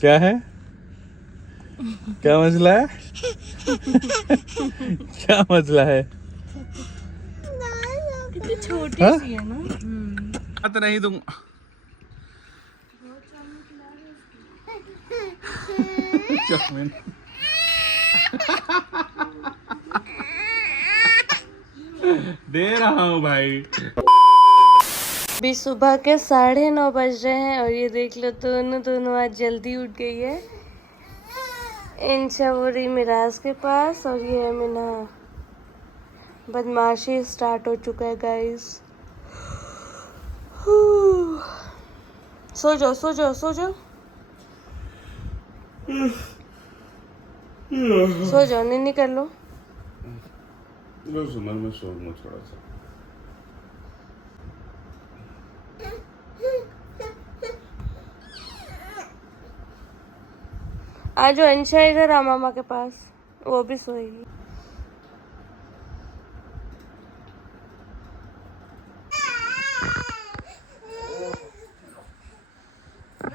क्या है? क्या मसला है? क्या मसला है? कितनी छोटी हाँ? सी है ना। बात नहीं दूंगा। चाउमीन। दे रहा हूँ भाई। अभी सुबह के 9:30 बज रहे हैं और ये देख लो दोनों आज जल्दी उठ गई है। इंशा हो रही मिराज के पास और ये है मिना। बदमाशी स्टार्ट हो चुका है गाइस। सो जाओ सो जाओ सो जाओ सो जाओ, नींद कर लो। बस उम्र में सोऊंगा थोड़ा सा। आज जो अंशा इधर आ मामा के पास, वो भी सोएगी।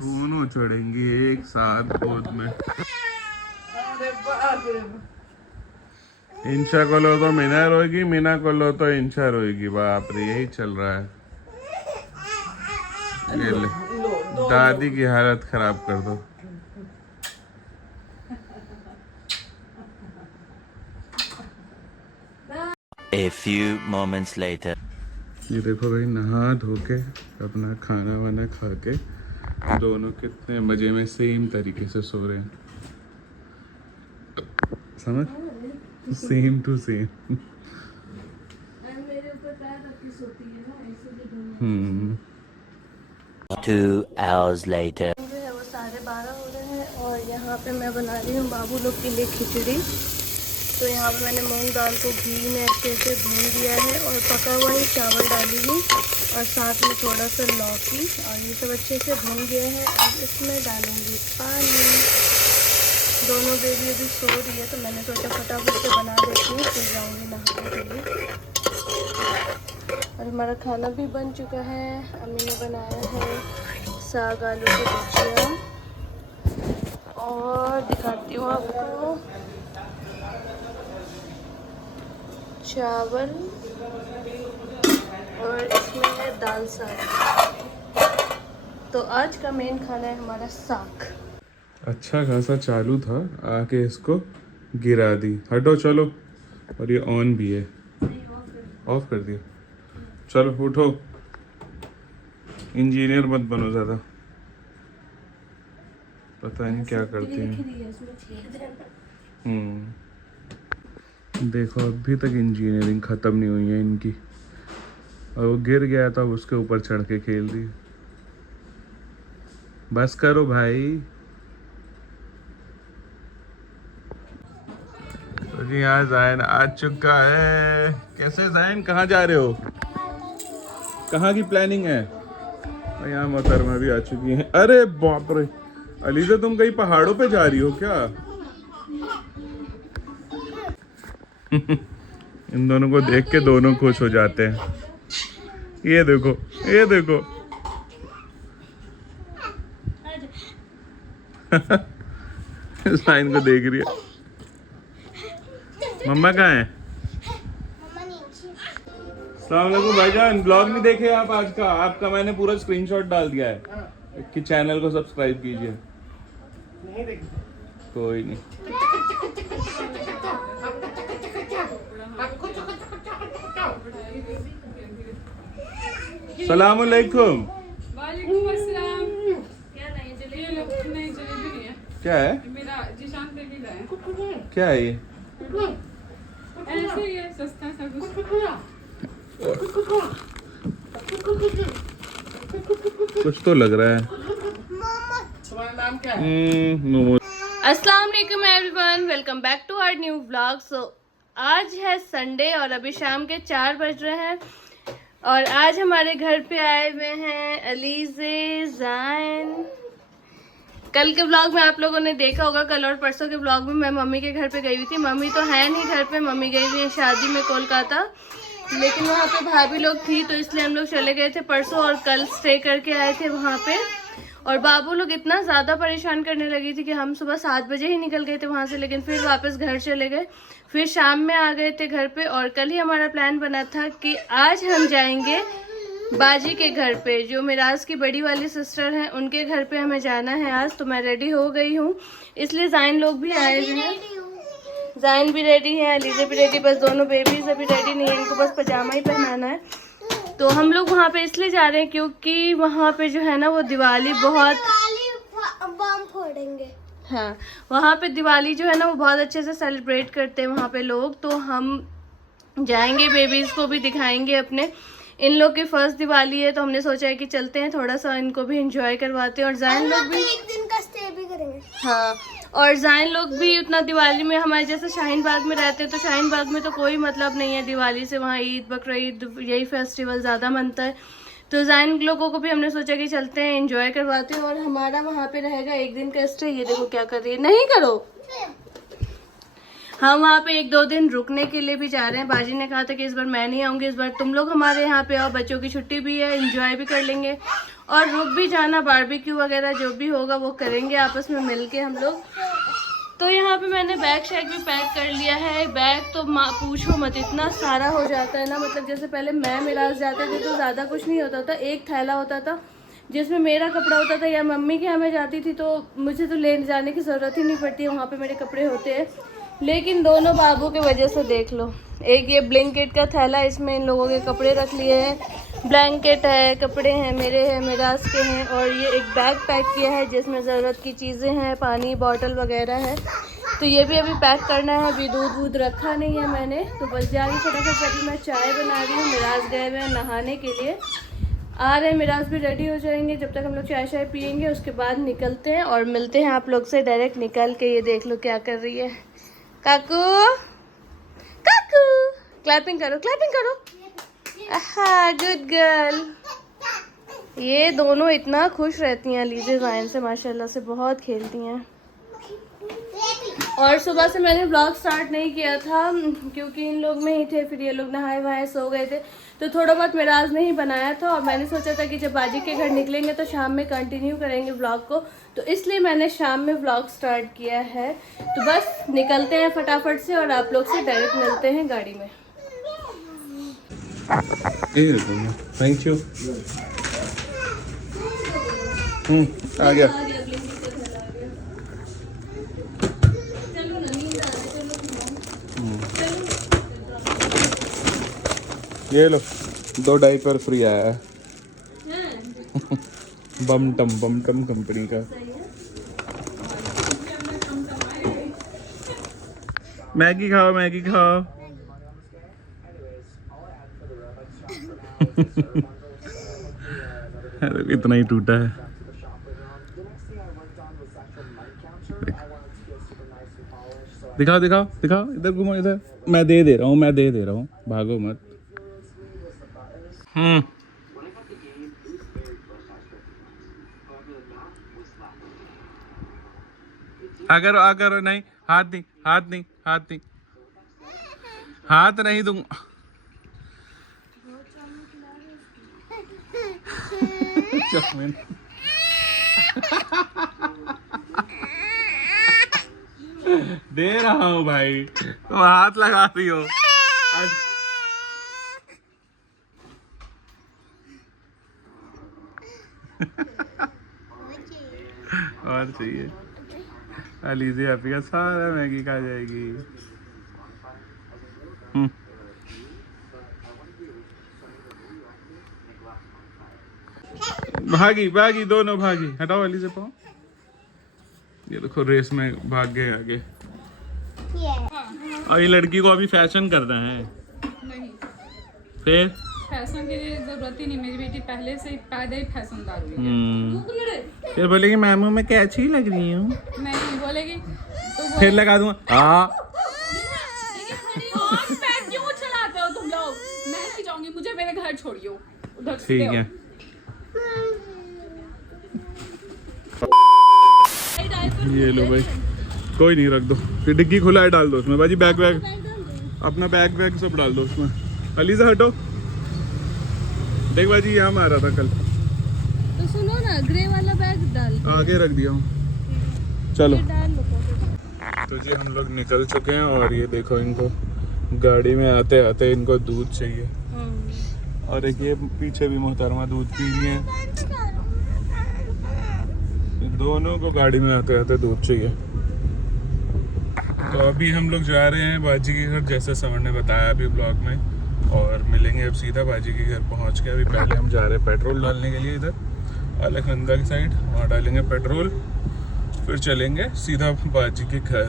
दोनों चढ़ेंगी एक साथ गोद में। इंशा को लो तो मीना रोएगी, मीना को लो तो इंशा रोएगी। बाप रे, यही चल रहा है। ये ले, दादी की हालत खराब कर दो। A few moments later. ये देखो भाई, नहा धो के अपना खाना वाना खा के दोनों कितने मजे में सेम तरीके से सो रहे हैं। समझ? Same to same. हम्म। 2 hours later. जो है वो 12:30 हो रहे हैं और यहाँ पे मैं बना रही हूँ बाबू लोग के लिए खिचड़ी। तो यहाँ पे मैंने मूंग दाल को घी में अच्छे से भून दिया है और पका हुआ ही चावल डाली हूँ और साथ में थोड़ा सा लौकी और ये सब अच्छे से भून गया है। अब इसमें डालूंगी पानी। दोनों बेबी अभी सो रही है तो मैंने सोचा फटाफट से बना देती हूँ, फिर जाऊँगी नहाने के लिए। और हमारा खाना भी बन चुका है। अम्मी ने बनाया है साग आलू की भुजिया और दिखाती हूँ आपको चावल और इसमें है दाल साग। तो आज का मेन खाना है हमारा साग। अच्छा खासा चालू था, आके इसको गिरा दी। हटो चलो। और ये ऑन भी है। ऑफ कर दिया। चलो उठो, इंजीनियर मत बनो ज़्यादा, पता नहीं क्या करती हैं। देखो अभी तक इंजीनियरिंग ख़त्म नहीं हुई है इनकी, और वो गिर गया था उसके ऊपर चढ़ के खेल रही। बस करो भाई। तो जी यहाँ ज़ायन आ चुका है। कैसे ज़ायन, कहाँ जा रहे हो? कहाँ की प्लानिंग है? और यहाँ मोहतरमा भी आ चुकी हैं। अरे बाप रे, अलीजा तुम कहीं पहाड़ों पे जा रही हो क्या? इन दोनों को देख के दोनों खुश हो जाते हैं। ये देखो, ये देखो। ज़ायन को देख रही है। मम्मा कहाँ है? अस्सलाम वालेकुम भाईजान, ब्लॉग नहीं देखे आप आज का? आपका मैंने पूरा स्क्रीनशॉट डाल दिया है कि चैनल को सब्सक्राइब कीजिए। कोई नहीं। सलाम अलैकुम। वालेकुम अस्सलाम। नहीं जलेबी नहीं है। क्या है? मेरा जीशान पे भी लाया। क्या है ये? ऐसे ही है, सस्ता सा कुछ। कुछ तो लग रहा है। अस्सलाम वालेकुम everyone, welcome back to our new vlog. So आज है संडे और अभी शाम के 4 बज रहे हैं और आज हमारे घर पे आए हुए हैं अलीज़े, ज़ायन। कल के व्लॉग में आप लोगों ने देखा होगा, कल और परसों के व्लॉग में मैं मम्मी के घर पे गई हुई थी। मम्मी तो है नहीं घर पे, मम्मी गई हुई है शादी में कोलकाता, लेकिन वहाँ पे भाभी लोग थी तो इसलिए हम लोग चले गए थे। परसों और कल स्टे करके आए थे वहाँ पे और बाबू लोग इतना ज़्यादा परेशान करने लगी थी कि हम सुबह 7 बजे ही निकल गए थे वहाँ से, लेकिन फिर वापस घर चले गए, फिर शाम में आ गए थे घर पे। और कल ही हमारा प्लान बना था कि आज हम जाएंगे बाजी के घर पे, जो मिराज की बड़ी वाली सिस्टर हैं, उनके घर पे हमें जाना है आज। तो मैं रेडी हो गई हूँ, इसलिए जाइन लोग भी आए हुए हैं। जाइन भी रेडी है, अलीजा भी रेडी, बस दोनों बेबीज अभी रेडी नहीं है, इनको बस पजामा ही पहनाना है। तो हम लोग वहाँ पे इसलिए जा रहे हैं क्योंकि वहाँ पे जो है ना वो दिवाली बहुत बम फोड़ेंगे। हाँ, वहाँ पे दिवाली जो है ना वो बहुत अच्छे से सेलिब्रेट करते हैं वहाँ पे लोग। तो हम जाएंगे, बेबीज को भी दिखाएंगे अपने। इन लोग की फर्स्ट दिवाली है तो हमने सोचा है कि चलते हैं, थोड़ा सा इनको भी एंजॉय करवाते हैं। और जाइन लोग भी एक दिन का स्टे भी करेंगे। हाँ, और जाइन लोग भी उतना दिवाली में, हमारे जैसे शाहीन बाग में रहते हैं तो शाहीन बाग में तो कोई मतलब नहीं है दिवाली से, वहाँ ईद बकरीद यही फेस्टिवल ज़्यादा मनता है। तो जाइन लोगों को भी हमने सोचा कि चलते हैं, एंजॉय करवाते हैं। और हमारा वहाँ पे रहेगा एक दिन का स्टे। ये देखो क्या कर रही है, नहीं करो। हम वहाँ पे 1-2 दिन रुकने के लिए भी जा रहे हैं। बाजी ने कहा था कि इस बार मैं नहीं आऊँगी, इस बार तुम लोग हमारे यहाँ पे आओ, बच्चों की छुट्टी भी है, एंजॉय भी कर लेंगे और रुक भी जाना, बारबेक्यू वगैरह जो भी होगा वो करेंगे आपस में मिल के हम लोग। तो यहाँ पे मैंने बैग शैग भी पैक कर लिया है। बैग तो पूछो मत, इतना सारा हो जाता है ना, मतलब जैसे पहले मैं मिराज जाते थे तो ज़्यादा कुछ नहीं होता था, एक थैला होता था जिसमें मेरा कपड़ा होता था, या मम्मी के यहाँ मैं जाती थी तो मुझे तो ले जाने की ज़रूरत ही नहीं पड़ती है, वहाँ पे मेरे कपड़े होते हैं। लेकिन दोनों बाबू की वजह से देख लो, एक ये ब्लैंकेट का थैला, इसमें इन लोगों के कपड़े रख लिए हैं, ब्लैंकेट है, कपड़े हैं, मेरे हैं, मिराज के हैं, और ये एक बैग पैक किया है जिसमें ज़रूरत की चीज़ें हैं, पानी बॉटल वगैरह है। तो ये भी अभी पैक करना है, अभी दूध वूध रखा नहीं है मैंने, तो बस जा रही फटाफट। अभी मैं चाय बना रही हूँ, मिराज गए हुए हैं नहाने के लिए, आ रहे हैं, मिराज भी रेडी हो जाएंगे। जब तक हम लोग चाय शाय पियेंगे उसके बाद निकलते हैं और मिलते हैं आप लोग से डायरेक्ट निकल के। ये देख लो क्या कर रही है काकू, काकू क्लैपिंग करो, क्लैपिंग करो। हाँ, गुड गर्ल। ये दोनों इतना खुश रहती हैं लीजे जाइन से, माशाल्लाह से बहुत खेलती हैं। और सुबह से मैंने व्लॉग स्टार्ट नहीं किया था क्योंकि इन लोग में ही थे, फिर ये लोग नहाए वहाए सो गए थे, तो थोड़ा बहुत मिराज ने ही बनाया था। और मैंने सोचा था कि जब बाजी के घर निकलेंगे तो शाम में कंटिन्यू करेंगे व्लॉग को, तो इसलिए मैंने शाम में व्लॉग स्टार्ट किया है। तो बस निकलते हैं फटाफट से और आप लोग से डायरेक्ट मिलते हैं गाड़ी में। Thank you. आ गया। ये लो 2 डाइपर फ्री आया है बम टम कंपनी का। मैगी खाओ, मैगी खाओ। अरे इतना ही टूटा है। दिखाओ दिखाओ दिखाओ, इधर घुमाओ, इधर। मैं दे दे रहा हूँ, भागो मत। अगर नहीं, हाथ नहीं दूंगा। चाउमीन दे रहा हूँ भाई, तुम हाथ लगा रही हो। और चाहिए अलीज़े अफिया सारा मैगी खा जाएगी। भागी दोनों भागी। हटाओ अलीज़े पाओ। ये देखो रेस में भाग गए आगे। और ये लड़की को अभी फैशन करना है। नहीं, फिर फैशन की जरूरत ही नहीं, मेरी बेटी पहले से पैदा ही फैशनदार हुई है। फिर बोलेगी मैमू मैं क्या अच्छी लग रही हूँ। नहीं बोलेगी तो फिर लगा दूंगा। पैर क्यों चलाते हो तुम लोग? मैं नहीं जाऊंगी, मुझे मेरे घर छोड़ियो, उधर ठीक है। ये लो भाई, कोई नहीं, रख दो। फिर डिग्गी खुला है, डाल दो उसमें बाजी। बैग अपना बैग सब डाल दो उसमें। अलीज़ा हटो। देख बाजी, यहाँ में आ रहा था कल। तो सुनो ना, ग्रे वाला बैग डाल आगे रख दिया हूँ, चलो। डाल लो पॉकेट। तो जी हम लोग निकल चुके हैं और ये देखो इनको गाड़ी में आते आते इनको दूध चाहिए। और एक ये पीछे भी मोहतरमा दूध पी रही है। दोनों को गाड़ी में आते आते दूध चाहिए। तो अभी हम लोग जा रहे हैं बाजी के घर, जैसे समर ने बताया अभी ब्लॉग में, और मिलेंगे अब सीधा बाजी के घर पहुंच के। अभी पहले हम जा रहे हैं पेट्रोल डालने के लिए इधर अलकनंदा की साइड, वहाँ डालेंगे पेट्रोल, फिर चलेंगे सीधा बाजी के घर।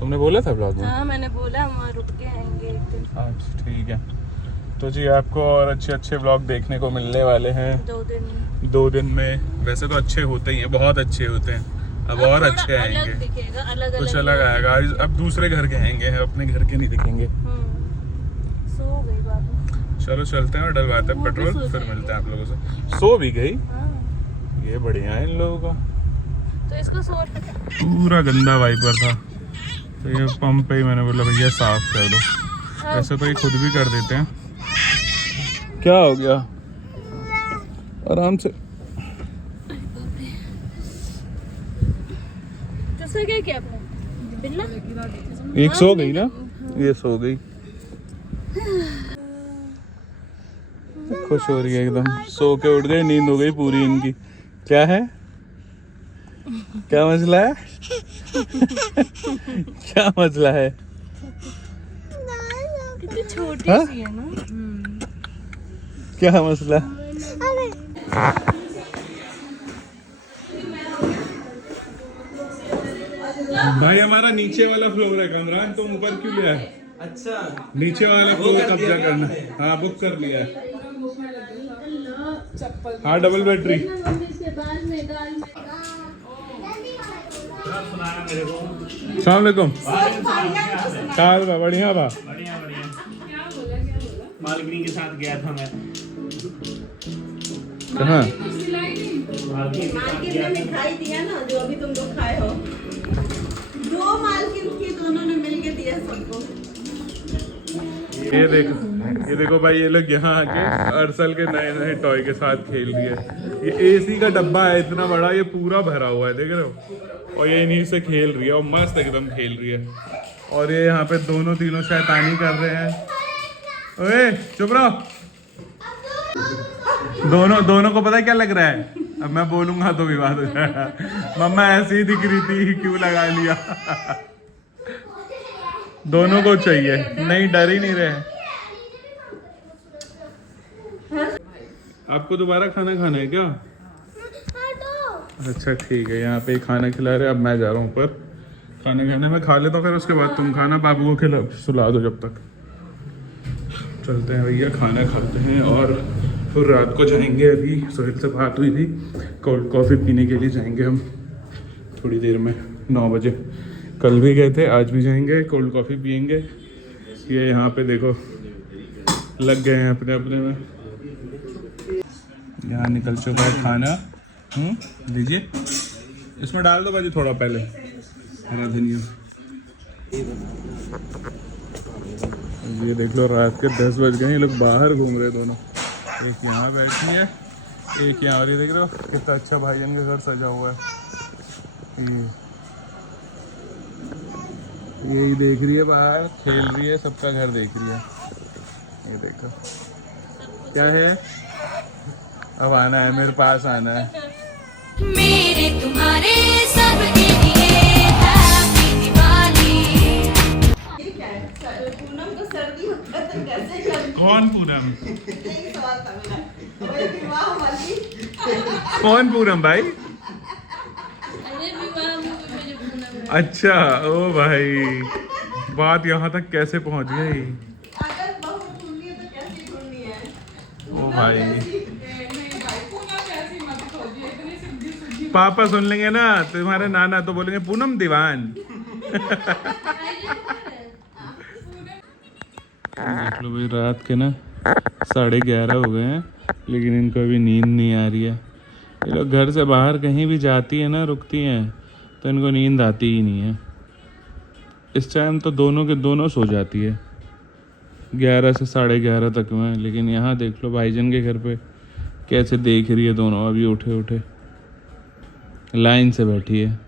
तुमने बोला था ब्लॉग में? हाँ मैंने बोला, वहाँ रुक के आएंगे एक दिन। अच्छा ठीक है। तो जी आपको और अच्छे अच्छे ब्लॉग देखने को मिलने वाले हैं 2 दिन में। वैसे तो अच्छे होते ही हैं, बहुत अच्छे होते हैं, अब और अच्छे आएंगे, कुछ अलग आएगा। अब दूसरे घर के आएंगे, अपने घर के नहीं दिखेंगे। सो गई बाबू। चलो चलते हैं और डलवाते हैं पेट्रोल, फिर मिलते हैं आप लोगों से। सो भी गई? ये बढ़िया है इन लोगों का। तो इसको सो पूरा गंदा वाइपर था, तो ये पंप पे ही मैंने बोला भैया साफ कर दो। वैसे तो ये खुद भी कर देते हैं। क्या हो गया? आराम से। तो क्या किया आपने? बिल्ला? एक सो गई ना, ये सो गई, खुश हो रही है एकदम, सो के उठ गई, नींद हो गई पूरी इनकी। क्या है, क्या मसला है? क्या मसला है? कितनी छोटी सी है ना। क्या मसला? भाई हमारा नीचे वाला फ्लोर है कमरान, तुम ऊपर क्यों लिया है? अच्छा नीचे वाला फ्लोर कब्जा करना। हाँ बुक कर लिया है। हाँ डबल बैटरी। सलामकुम। काल बा बढ़िया बा। मालकिनी के साथ गया था मैं। कहाँ? मालकिन ने मिठाई दिया ना, जो अभी तुम लोग खाए हो। 2 मालकिन की, दोनों ने मिलके दिया सबको। ये देखो भाई, ये लोग यहाँ आके अरसल के नए नए टॉय के साथ खेल रही है। ये एसी का डब्बा है इतना बड़ा, ये पूरा भरा हुआ है, देख रहे हो? और ये इन्हीं से खेल रही है और मस्त एकदम खेल रही है। और ये यहाँ पे दोनों तीनों शैतानी कर रहे हैं। ओए चुप रहो। दोनों को पता है क्या लग रहा है? अब मैं बोलूंगा तो विवाद हो जाएगा। मम्मा ऐसी ही दिख रही थी, क्यों लगा लिया? दोनों को चाहिए, नहीं डर ही नहीं रहे। आपको दोबारा खाना खाना है क्या? अच्छा ठीक है, यहाँ पे खाना खिला रहे। अब मैं जा रहा हूँ ऊपर खाने खाने में, खा लेता हूँ, फिर उसके बाद तुम खाना, बाबू को खिला सुला दो जब तक। चलते हैं भैया, खाना खाते हैं और फिर रात को जाएंगे। अभी सोहेल से बात हुई थी, कोल्ड कॉफ़ी पीने के लिए जाएंगे हम थोड़ी देर में 9 बजे। कल भी गए थे, आज भी जाएंगे, कोल्ड कॉफ़ी पियेंगे। ये यहाँ पे देखो लग गए हैं अपने अपने में। यहाँ निकल चुका है खाना। लीजिए, इसमें डाल दो बाजी थोड़ा पहले हरा धनिया। ये देख लो, रात के 10 बज गए, ये लोग बाहर घूम रहे दोनों। एक यहाँ बैठी है, एक यहाँ। और ये देख रहे हो कितना अच्छा भाईजान का घर सजा हुआ है। यही देख रही है, बाहर खेल रही है, सबका घर देख रही है। ये देखो क्या है, अब आना है, मेरे पास आना है। मेरे तुम्हारे सबके लिए हैप्पी दिवाली। ये क्या है? पूनम को सर्दी होता है तो कैसे करती? कौन पूनम? यही सवाल था मेरा। वही विवाह वाली। कौन पूनम भाई? अच्छा ओ भाई, बात यहाँ तक कैसे पहुँच गई? अगर बहू ढूंढनी है तो कैसी ढूंढनी है? ओ भाई, पापा सुन लेंगे ना, तुम्हारे नाना तो बोलेंगे पूनम दीवान। देख लो भाई, रात के ना 11:30 हो गए हैं, लेकिन इनको अभी नींद नहीं आ रही है। ये लोग घर से बाहर कहीं भी जाती है ना, रुकती हैं, तो इनको नींद आती ही नहीं है। इस टाइम तो दोनों के दोनों सो जाती है 11 से 11:30 तक में। लेकिन यहाँ देख लो भाईजान के घर पे कैसे देख रही है दोनों, अभी उठे उठे लाइन से बैठी है।